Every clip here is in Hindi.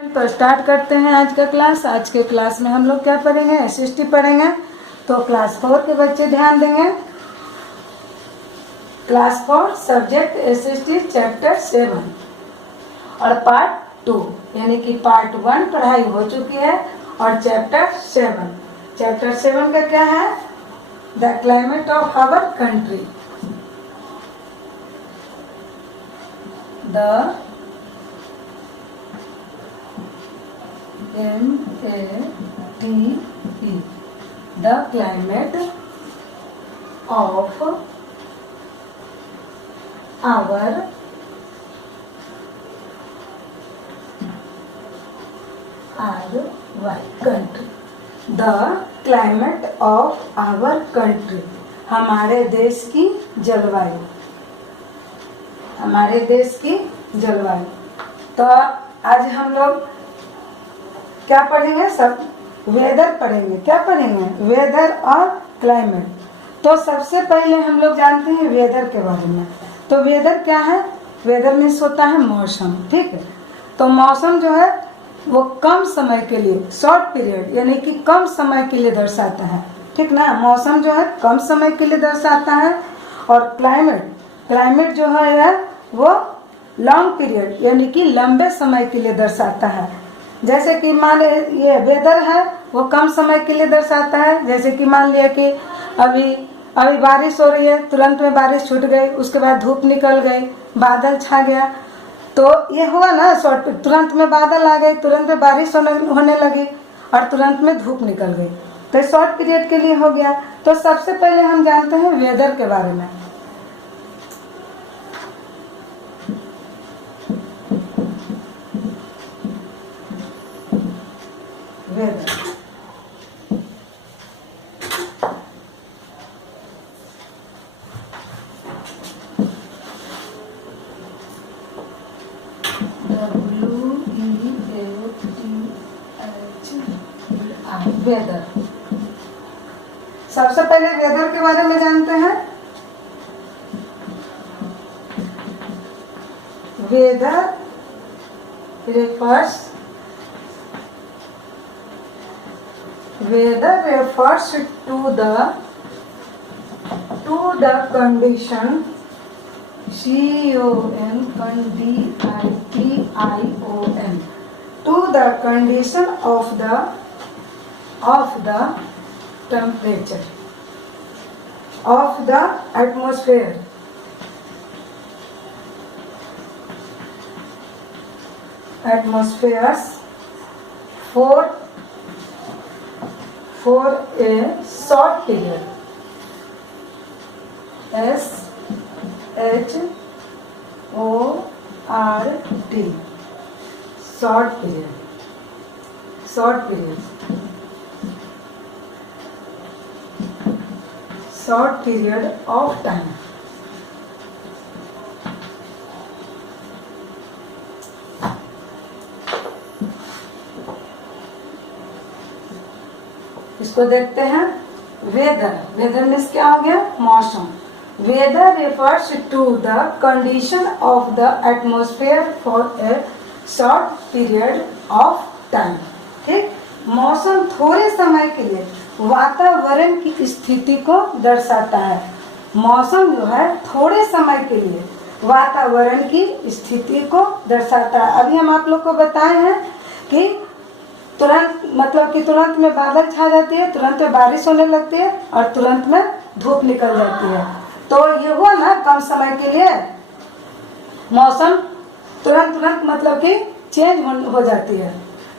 तो स्टार्ट करते हैं आज का क्लास। आज के क्लास में हम लोग क्या पढ़ेंगे? एसएसटी पढ़ेंगे। तो क्लास 4 के बच्चे ध्यान देंगे। क्लास 4 सब्जेक्ट एसएसटी चैप्टर 7 और पार्ट 2 यानी कि पार्ट 1 पढ़ाई हो चुकी है और चैप्टर 7 का क्या है? The climate of our country. The MATE, the climate of our country. The climate of our country, हमारे देश की जलवायु, हमारे देश की जलवायु। तो आज हम लोग क्या पढ़ेंगे? सब वेदर पढ़ेंगे। क्या पढ़ेंगे? वेदर और क्लाइमेट। तो सबसे पहले हम लोग जानते हैं वेदर के बारे में। तो वेदर क्या है? वेदर मीन्स होता है मौसम। ठीक है, तो मौसम जो है वो कम समय के लिए, शॉर्ट पीरियड यानी कि कम समय के लिए दर्शाता है। ठीक ना, मौसम जो है कम समय के लिए दर्शाता है। और क्लाइमेट जो है वो लॉन्ग पीरियड यानी कि लंबे समय के लिए दर्शाता है। जैसे कि मान ये वेदर है वो कम समय के लिए दर्शाता है। जैसे कि मान लिया कि अभी बारिश हो रही है, तुरंत में बारिश छूट गई, उसके बाद धूप निकल गई, बादल छा गया, तो ये हुआ ना शॉर्ट। तुरंत में बादल आ गए, तुरंत में बारिश होने लगी और तुरंत में धूप निकल गई, तो शॉर्ट पीरियड के लिए हो गया। तो सबसे पहले हम जानते हैं वेदर के बारे में। Weather weather. सबसे पहले वेदर के बारे में जानते हैं। Weather refers to the condition CONDITION to the condition of the temperature of the atmosphere for a short period. SHORT, short period of time। इसको देखते हैं। वेदर मीन्स क्या हो गया? मौसम। Weather refers to the condition of the atmosphere for a short period of time। ठीक, मौसम थोड़े समय के लिए वातावरण की स्थिति को दर्शाता है। मौसम जो है थोड़े समय के लिए वातावरण की स्थिति को दर्शाता है। अभी हम आप लोग को बताए हैं कि तुरंत में बादल छा जाती है, तुरंत में बारिश होने लगती है और तुरंत में धूप निकल जाती है। तो ये हुआ ना कम समय के लिए मौसम तुरंत मतलब कि चेंज हो जाती है।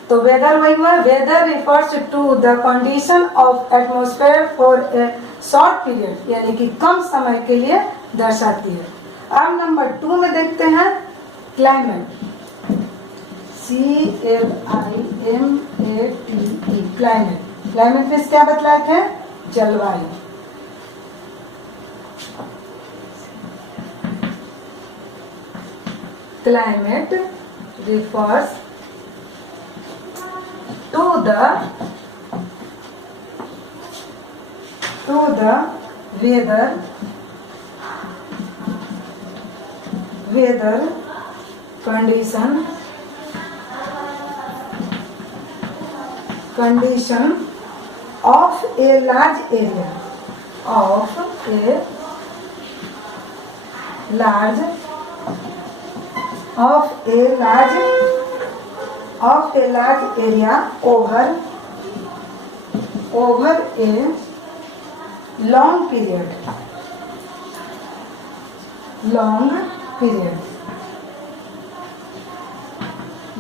तो वेदर वही हुआ। Weather refers to the condition of atmosphere for a short period यानी कि कम समय के लिए दर्शाती है। अब नंबर 2 में देखते हैं क्लाइमेट। CLIMATE क्लाइमेट में क्या बतलाए थे? जलवायु। Climate refers to the weather condition condition of a large area, of a large area over a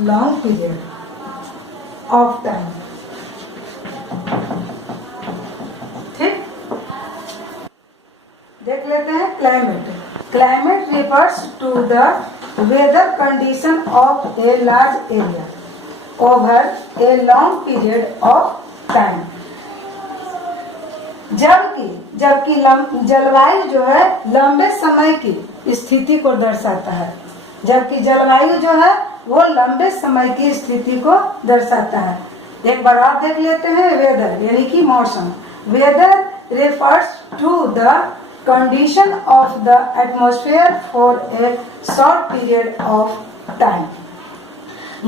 long period of time. ठीक, देख लेते हैं climate refers to the weather condition of a large area over a long period of time. जबकि जलवायु जो है लंबे समय की स्थिति को दर्शाता है, जबकि जलवायु जो है वो लंबे समय की स्थिति को दर्शाता है। एक बार आप देख लेते हैं वेदर यानी कि मौसम। Weather refers to the condition of the atmosphere for a short period of time.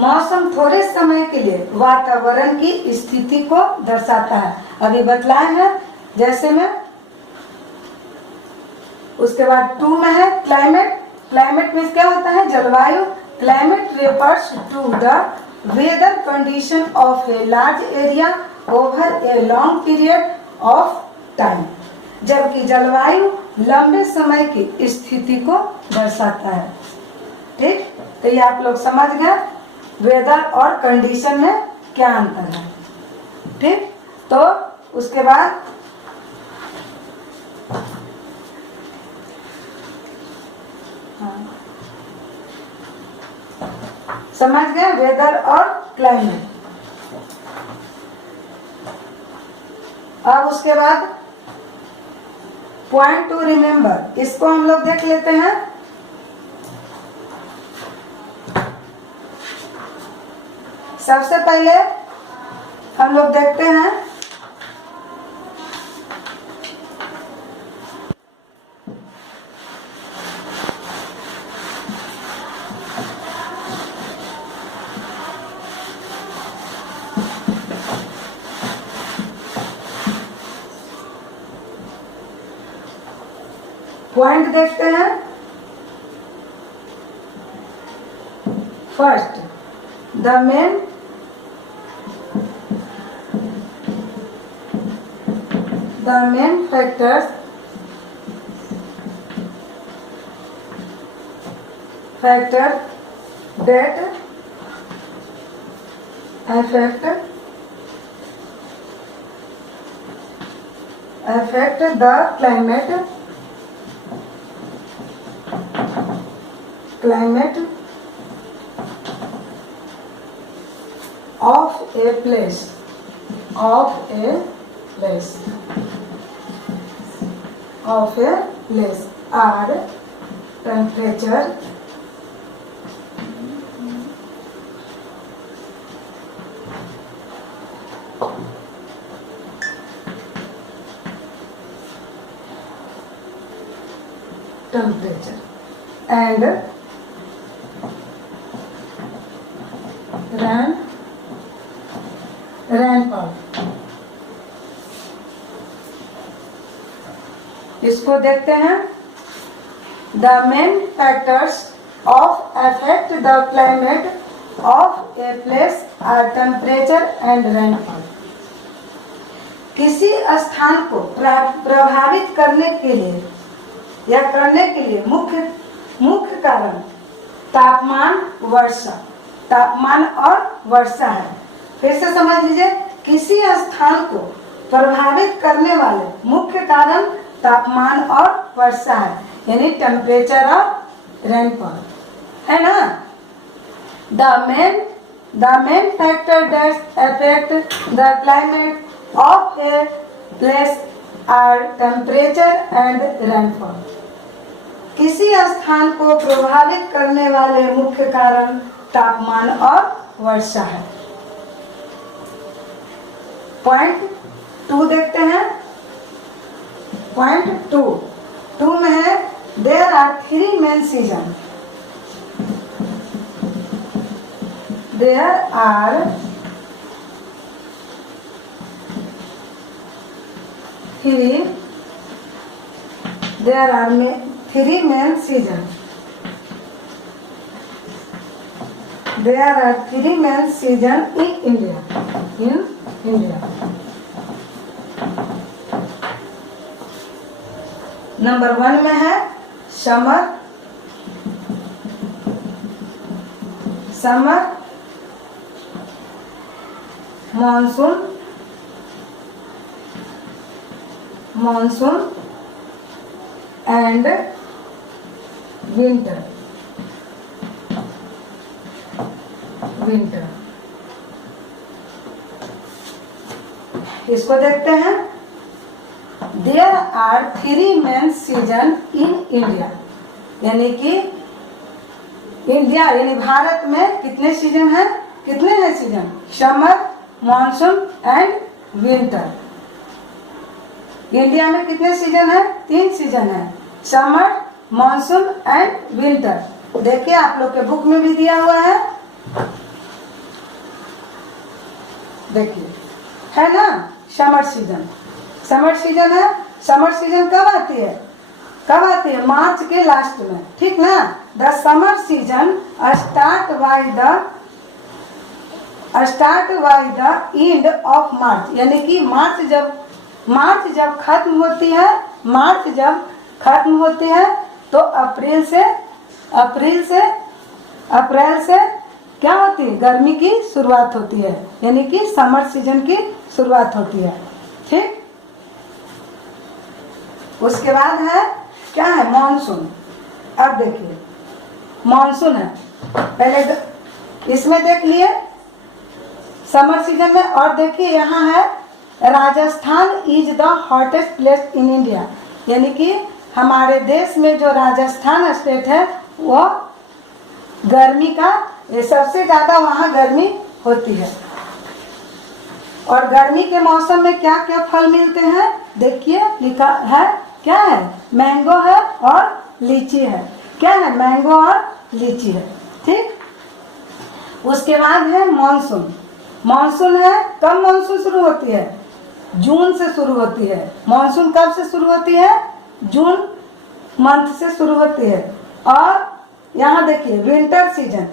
मौसम थोड़े समय के लिए वातावरण की स्थिति को दर्शाता है। अभी बतलाए हैं जैसे में। उसके बाद 2 में है क्लाइमेट में क्या होता है? जलवायु। Climate refers to the weather condition of a large area over a long period of time. जबकि जलवायु लंबे समय की स्थिति को दर्शाता है। ठीक, तो ये आप लोग समझ गए वेदर और कंडीशन में क्या अंतर है। ठीक, तो उसके बाद समझ गए वेदर और क्लाइमेट। अब उसके बाद पॉइंट टू रिमेम्बर, इसको हम लोग देख लेते हैं। सबसे पहले हम लोग देखते हैं पॉइंट देखते हैं। First, the main factors that affect the climate of a place are temperature, and rainfall। इसको देखते हैं। The main factors of affect the climate of a place are temperature and rainfall. किसी स्थान को प्रभावित करने के लिए मुख्य कारण तापमान और वर्षा है। फिर से समझ लीजिए, किसी स्थान को प्रभावित करने वाले मुख्य कारण तापमान और वर्षा है, यानी टेम्परेचर और रेनफॉल है ना। The main factor that affect the climate of a place are temperature and rainfall. किसी स्थान को प्रभावित करने वाले मुख्य कारण तापमान और वर्षा है। पॉइंट 2 देखते हैं। पॉइंट 2 में है there are 3 main season. There are three three main season. There are three main season in India. Number 1 में है समर, मानसून एंड विंटर। इसको देखते हैं। There are 3 main season in India, यानी कि इंडिया यानी भारत में कितने सीजन हैं? कितने हैं season? Summer, monsoon and winter. India में कितने सीजन है? 3 सीजन है, समर, मानसून एंड विंटर। देखिए आप लोग के बुक में भी दिया हुआ है, देखिए है ना। समर सीजन है। समर सीजन कब आती है? मार्च के लास्ट में, ठीक ना। The summer season start by the end of March, यानी कि मार्च जब खत्म होती है तो अप्रैल से क्या होती है? गर्मी की शुरुआत होती है, यानी कि समर सीजन की शुरुआत होती है, ठीक। उसके बाद है क्या है? मानसून। अब देखिए मानसून है, पहले इसमें देख लिए समर सीजन में। और देखिए यहाँ है Rajasthan is the hottest place in India, यानी कि हमारे देश में जो राजस्थान स्टेट है वो गर्मी का सबसे ज्यादा वहाँ गर्मी होती है। और गर्मी के मौसम में क्या क्या फल मिलते हैं? देखिए लिखा है, क्या है? मैंगो है और लीची है। क्या है? मैंगो और लीची है, ठीक। उसके बाद है मानसून है। कब मानसून शुरू होती है? जून से शुरू होती है। मानसून कब से शुरू होती है? जून मंथ से शुरू होती है। और यहाँ देखिए विंटर सीजन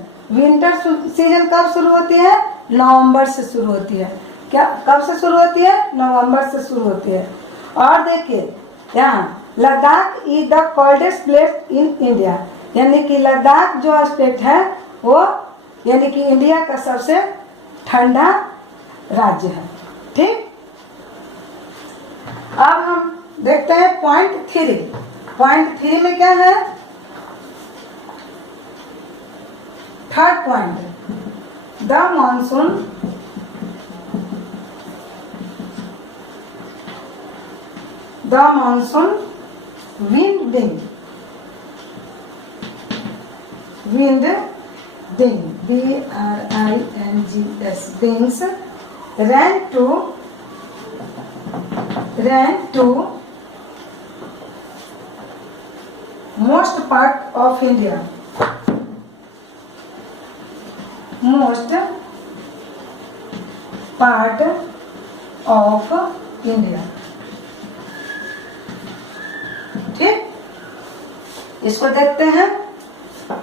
कब शुरू होती है? नवंबर से शुरू होती है। क्या कब से शुरू होती है? नवंबर से शुरू होती है। और देखिए यहाँ Ladakh is the coldest place in India, यानी कि लद्दाख जो स्टेट है वो यानी कि इंडिया का सबसे ठंडा राज्य है, ठीक। अब हम देखते हैं पॉइंट 3 में क्या है? Third point, the monsoon winding, BRINGS ran to most part of India. ठीक, इसको देखते हैं।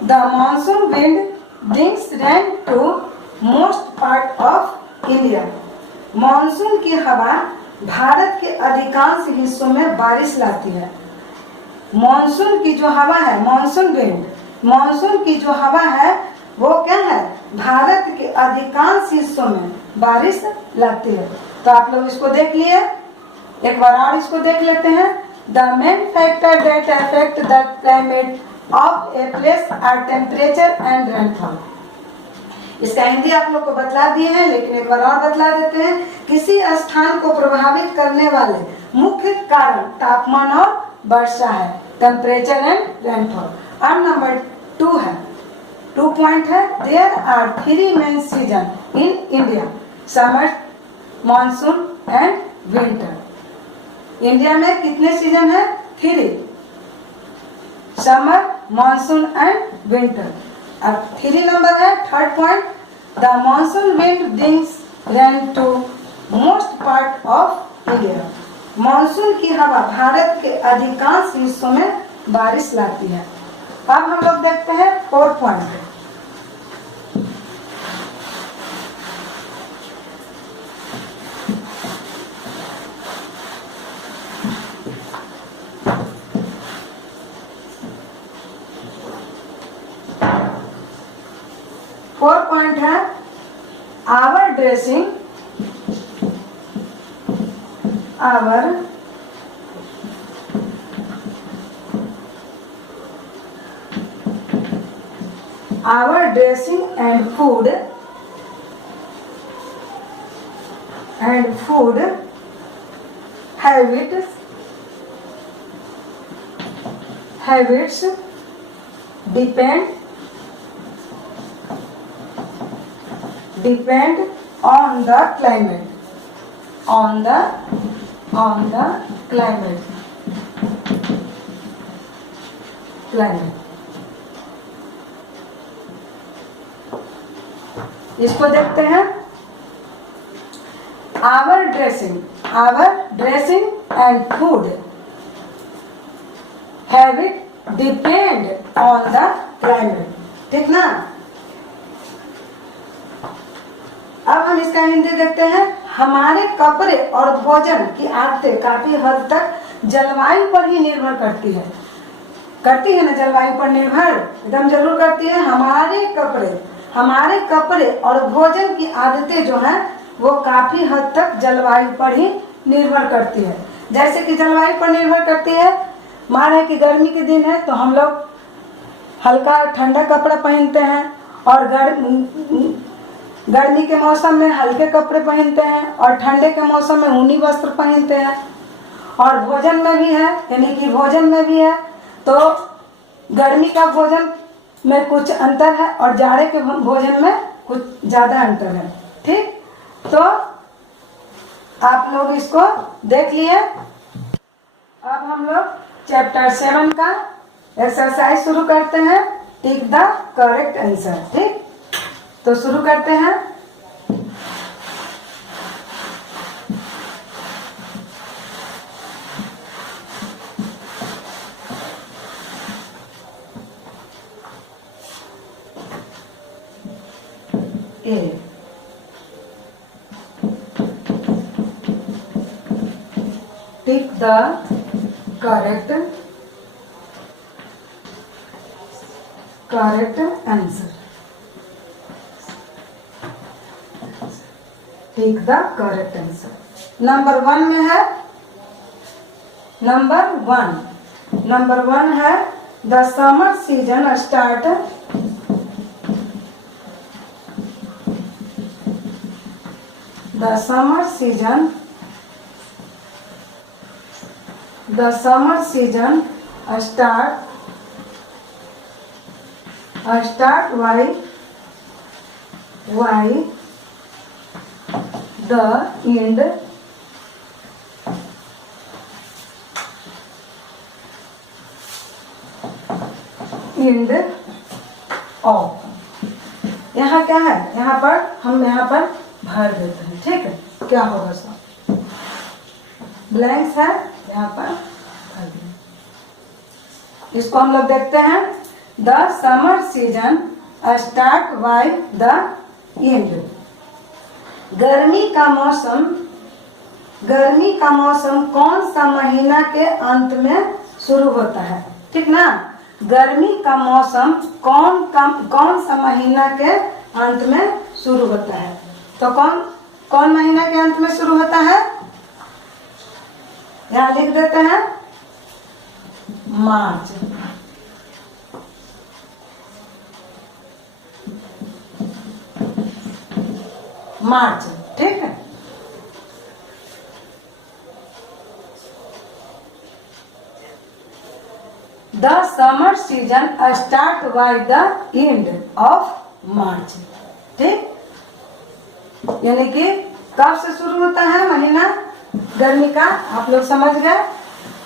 The monsoon wind brings rain to most part of India. Monsoon की हवा भारत के अधिकांश हिस्सों में बारिश लाती है। मानसून की जो हवा है, मानसून की जो हवा है वो क्या है? भारत के अधिकांश हिस्सों में बारिश लाती है। तो आप लोग इसको देख लिए, एक बार और इसको देख लेते हैं। The main factor that affect the climate of a place are temperature and rainfall. इसका हिंदी आप लोग को बतला दिए हैं, लेकिन एक बार और बतला देते हैं। किसी स्थान को प्रभावित करने वाले मुख्य कारण तापमान और वर्षा है, टेम्परेचर एंड रेनफॉल। अब नंबर 2 है, 2 पॉइंट है। There are 3 main season in India, summer, monsoon and winter. India में कितने सीजन है? 3, समर, मानसून एंड विंटर। अब 3 नंबर है, third point, the monsoon wind brings rain to most part of India. Monsoon की हवा भारत के अधिकांश हिस्सों में बारिश लाती है। अब हम लोग देखते हैं 4 पॉइंट। फोर पॉइंट है our dressing, our dressing and food habits depend on the climate, on the climate. इसको देखते हैं। Our dressing and food habit depend on the climate, ठीक ना। अब हम इसका हिंदी देखते हैं। हमारे कपड़े और भोजन की आदतें काफी हद तक जलवायु पर ही निर्भर करती है ना, जलवायु पर निर्भर एकदम जरूर करती है। हमारे कपड़े और भोजन की आदतें जो हैं वो काफी हद तक जलवायु पर ही निर्भर करती है। जैसे कि जलवायु पर निर्भर करती है, मान है कि गर्मी के दिन है तो हम लोग हल्का ठंडा कपड़ा पहनते हैं, और गर्मी के मौसम में हल्के कपड़े पहनते हैं, और ठंडे के मौसम में ऊनी वस्त्र पहनते हैं। और भोजन में भी है, यानी कि भोजन में भी है तो गर्मी का भोजन में कुछ अंतर है और जाड़े के भोजन में कुछ ज़्यादा अंतर है, ठीक। तो आप लोग इसको देख लिए। अब हम लोग चैप्टर 7 का एक्सरसाइज शुरू करते हैं। टिक द करेक्ट आंसर, ठीक। तो शुरू करते हैं। A tick the correct answer, tick the correct answer. Number 1 में है, नंबर वन है the summer season start start why the end of। यहाँ क्या है, यहाँ पर हम भर देते हैं, ठीक है। क्या होगा सब ब्लैंक्स है, यहाँ पर भर दें। इसको हम लोग देखते हैं। The summer season start by the end. गर्मी का मौसम कौन सा महीना के अंत में शुरू होता है, ठीक ना। गर्मी का मौसम कौन सा महीना के अंत में शुरू होता है, तो कौन महीना के अंत में शुरू होता है, यहाँ लिख देते हैं मार्च। ठीक है। The summer season start by the end of March, ठीक। यानी कि कब से शुरू होता है महीना गर्मी का, आप लोग समझ गए।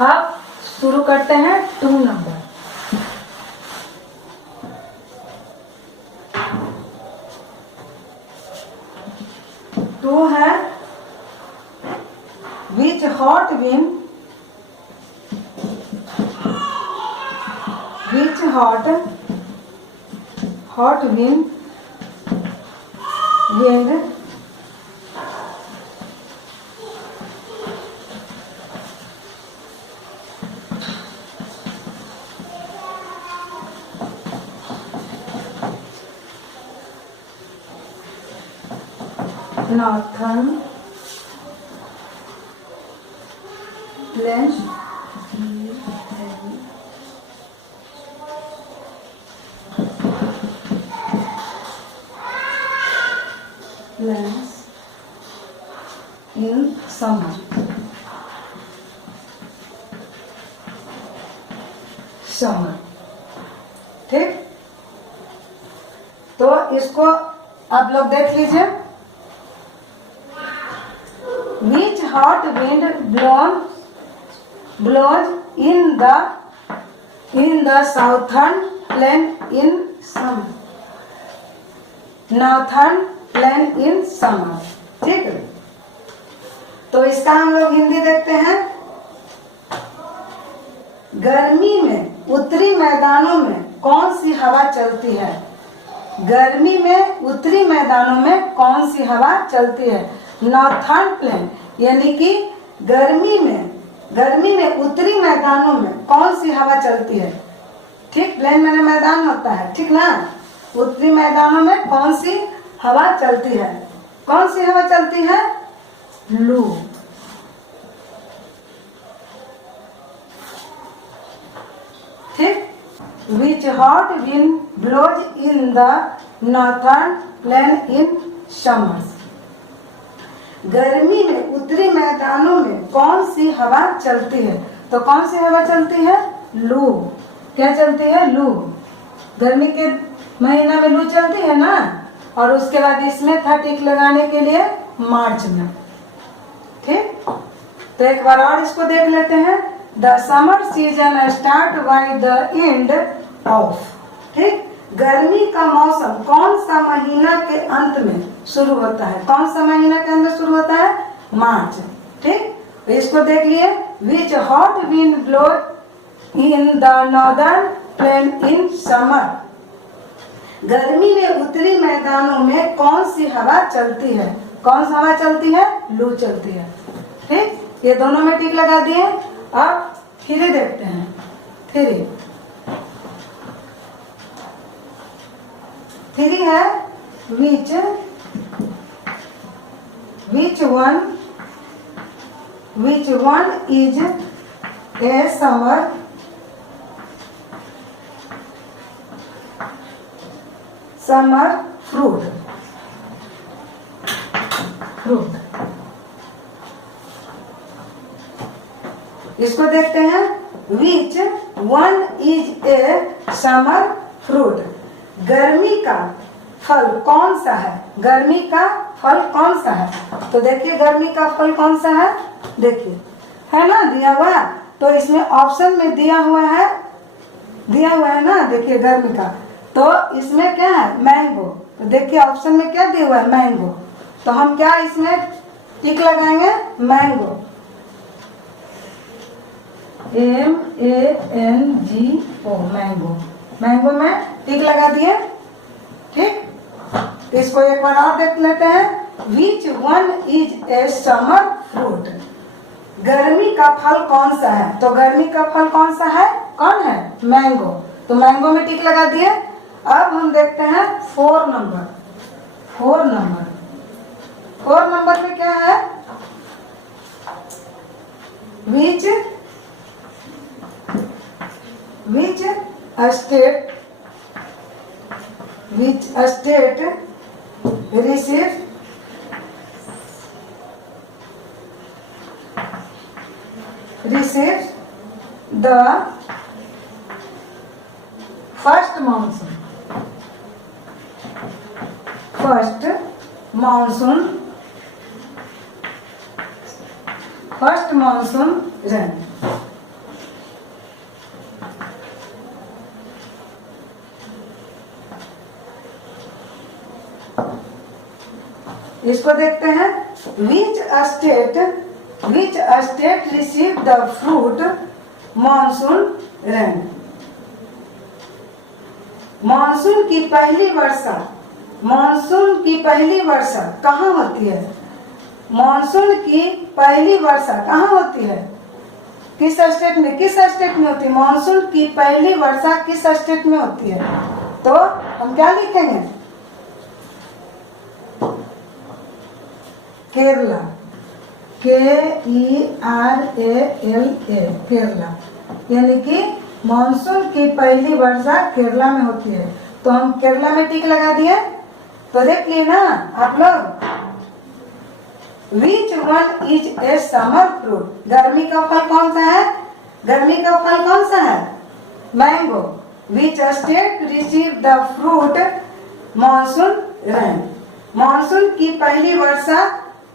अब शुरू करते हैं 2 नंबर। टू है which hot wind which hot wind northern plains in summer. ठीक, तो इसको आप लोग देख लीजिए। Which hot wind blows in the southern plain in summer? Northern plain in summer. ठीक है, तो इसका हम लोग हिंदी देखते हैं। गर्मी में उत्तरी मैदानों में कौन सी हवा चलती है? गर्मी में उत्तरी मैदानों में कौन सी हवा चलती है? नॉर्थर्न प्लेन, यानी कि गर्मी में उत्तरी मैदानों में कौन सी हवा चलती है? ठीक, प्लेन मैंने मैदान होता है, ठीक ना। उत्तरी मैदानों में कौन सी हवा चलती है? कौन सी हवा चलती है? लू। ठीक, which hot wind blows in the northern plain in summers? गर्मी में उत्तरी मैदानों में कौन सी हवा चलती है? तो कौन सी हवा चलती है? लू। क्या चलती है? लू। गर्मी के महीना में लू चलती है ना, और उसके बाद इसमें था टिक लगाने के लिए मार्च में। ठीक, तो एक बार और इसको देख लेते हैं। The summer season start by the end of. ठीक, गर्मी का मौसम कौन सा महीना के अंत में शुरू होता है? कौन सा महीना के अंदर शुरू होता है? मार्च। ठीक, तो इसको देख लिए। Which hot wind blow in the northern plain in summer? गर्मी में उत्तरी मैदानों में कौन सी हवा चलती है? कौन सी हवा चलती है? लू चलती है। ठीक, ये दोनों में टिक लगा दिए। अब थ्री देखते हैं। थ्री है which one is a summer fruit. इसको देखते हैं। Which one is a summer fruit? गर्मी का फल कौन सा है? गर्मी का फल कौन सा है? तो देखिए गर्मी का फल कौन सा है, देखिए है ना दिया हुआ। तो इसमें ऑप्शन में दिया हुआ है ना, देखिए गर्मी का। तो इसमें क्या है? मैंगो। तो देखिए ऑप्शन में क्या दिया हुआ है? मैंगो। तो हम क्या इसमें टिक लगाएंगे? मैंगो। MANGO, mango. मैंगो में टिक लगा दिए। ठीक, इसको एक बार और देख लेते हैं। Which one is a summer fruit? गर्मी का फल कौन सा है? तो गर्मी का फल कौन सा है? कौन है? मैंगो। तो मैंगो में टिक लगा दिए। अब हम देखते हैं 4 नंबर। 4 नंबर में क्या है? विच state receives the first monsoon rain? इसको देखते हैं। Which state receive the fruit monsoon rain? Monsoon की पहली वर्षा, मानसून की पहली वर्षा कहाँ होती है? मानसून की पहली वर्षा कहाँ होती है? किस स्टेट में, किस स्टेट में होती है? मानसून की पहली वर्षा किस स्टेट में होती है? तो हम क्या लिखेंगे? केरला, KERALA, केरला। यानी कि मानसून की पहली वर्षा केरला में होती है। तो हम केरला में टिक लगा दिए। तो देख लिए ना आप लोग, Which one is a summer fruit? गर्मी का फल कौन सा है? गर्मी का फल कौन सा है? Mango. Which state receive the fruit monsoon rain? Monsoon की पहली वर्षा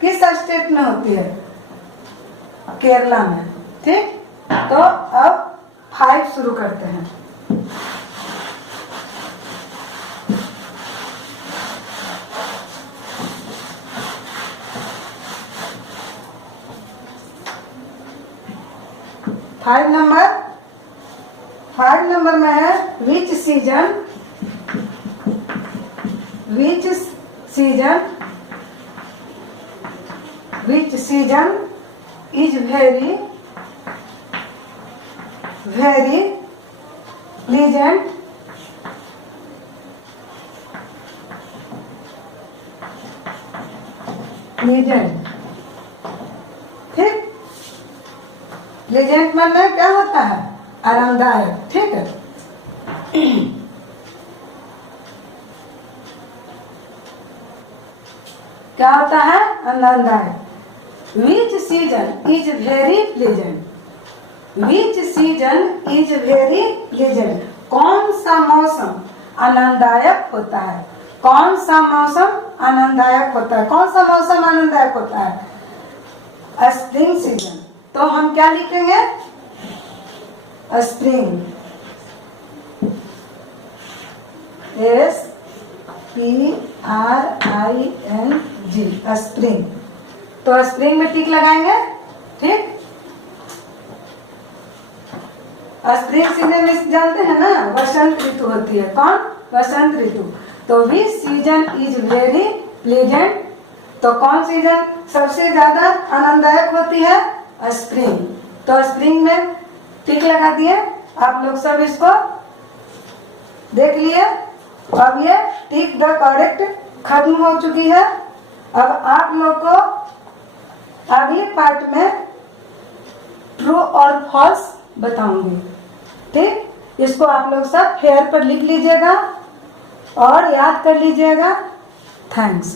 किस स्टेट में होती है? केरला में। ठीक, तो अब 5 शुरू करते हैं। फाइव नंबर में है विच सीजन इज वेरी प्लीजेंट ठीक, प्लीजेंट मतलब क्या होता है? आरामदायक। ठीक है, क्या होता है? आनंददायक। Which season is very pleasant? Which season is very pleasant? कौन सा मौसम आनंददायक होता है? कौन सा मौसम आनंददायक होता है? कौन सा मौसम आनंददायक होता है? Spring season. तो हम क्या लिखेंगे? Spring, SPRING, spring. तो स्प्रिंग में टिक लगाएंगे। ठीक, स्प्रिंग सीजन में जानते हैं ना, वसंत ऋतु होती है। कौन? वसंत ऋतु। तो विच सीजन इज वेरी प्लीजेंट? तो कौन सीजन सबसे ज्यादा आनंददायक होती है? स्प्रिंग। तो स्प्रिंग में टिक लगा दिए। आप लोग सब इसको देख लिए। अब ये टिक द करेक्ट खत्म हो चुकी है। अब आप लोग को अगले पार्ट में ट्रू और फॉल्स बताऊंगी। ठीक, इसको आप लोग सब फेयर पर लिख लीजिएगा और याद कर लीजिएगा। थैंक्स।